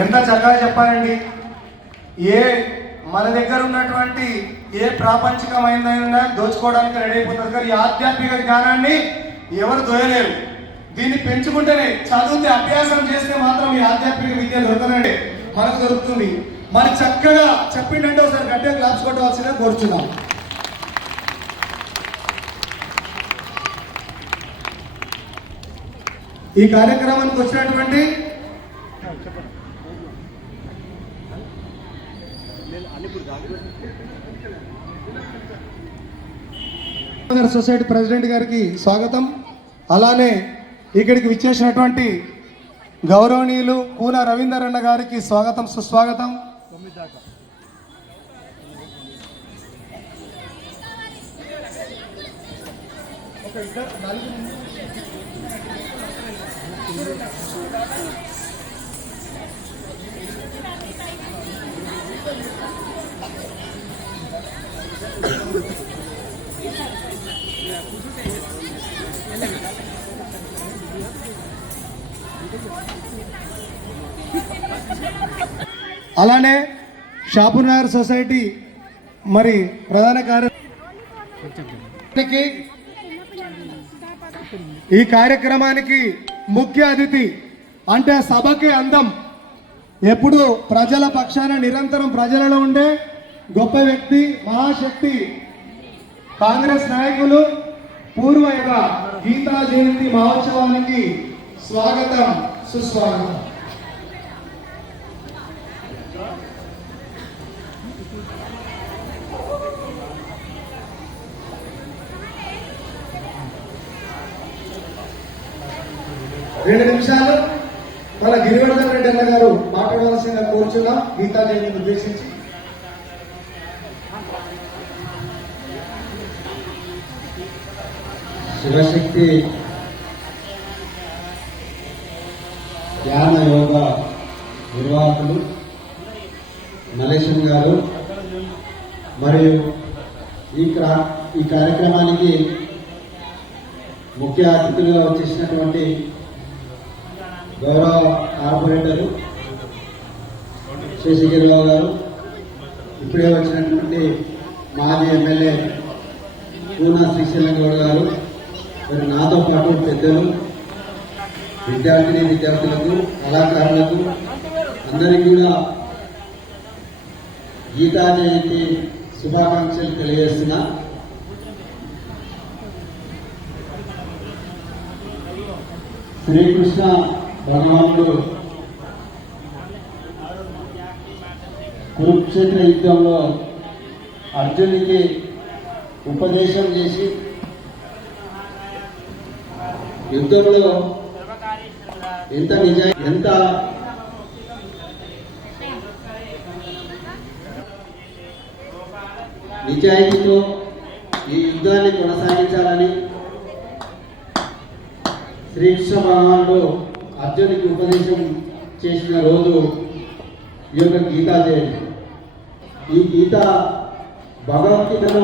ఎంత చక్కగా చెప్పారండి. ఏ మన దగ్గర ఉన్నటువంటి ఏ ప్రాపంచికమైందైనా దోచుకోవడానికి రెడీ అయిపోతుంది, కానీ ఈ ఆధ్యాత్మిక జ్ఞానాన్ని ఎవరు దోయలేరు. దీన్ని పెంచుకుంటేనే, చదివితే అభ్యాసం చేస్తే మాత్రం ఈ ఆధ్యాత్మిక విద్య దొరకదండి, మనకు దొరుకుతుంది. మరి చక్కగా చెప్పిండంటే ఒకసారి గట్టిగా క్లాప్స్ కొట్టవలసిందిగా కోరుచున్నాం. ఈ కార్యక్రమానికి వచ్చినటువంటి సొసైటీ ప్రెసిడెంట్ గారికి స్వాగతం. అలానే ఇక్కడికి విచ్చేసినటువంటి గౌరవనీయులు కూన రవీందర్ అన్న గారికి స్వాగతం, సుస్వాగతం. అలానే షాపూర్ నగర్ సొసైటీ మరి ప్రధాన కార్యక్రమానికి ఈ కార్యక్రమానికి ముఖ్య అతిథి అంటే సభకి అందం, ఎప్పుడు ప్రజల పక్షాన నిరంతరం ప్రజలలో ఉండే గొప్ప వ్యక్తి, మహాశక్తి, కాంగ్రెస్ నాయకులు పూర్వ గీతా జయంతి మహోత్సవానికి స్వాగతం, సుస్వాగతం. రెండు నిమిషాలు మన గిరివర్ధన్ రెడ్డి అన్న గారు మాట్లాడవలసిందిగా కోరుచున్నాం గీతా జయంతిని ఉద్దేశించి. శివశక్తి ధ్యాన యోగ నిర్వాహకులు మలేషన్ గారు మరియు ఈ కార్యక్రమానికి ముఖ్య అతిథులుగా వచ్చేసినటువంటి గౌరవ కార్పొరేటర్ శేషగిరిరావు గారు, ఇప్పుడే వచ్చినటువంటి మాజీ ఎమ్మెల్యే కూన శ్రీశైలంగౌడ్ గారు, మరి నాతో పాటు పెద్దలు, విద్యార్థులకు, కళాకారులకు అందరికీ కూడా గీతా జయంతి శుభాకాంక్షలు తెలియజేస్తున్నా. శ్రీకృష్ణ భగవానుడు కురుక్షేత్ర యుద్ధంలో అర్జునికి ఉపదేశం చేసి యుద్ధంలో ఎంత నిజాయితీతో ఈ యుద్ధాన్ని కొనసాగించాలని శ్రీకృష్ణ భగవానుడు అర్జునికి ఉపదేశం చేసిన రోజు ఈ యొక్క గీతా జయంతి. ఈ గీత భగవద్గీతను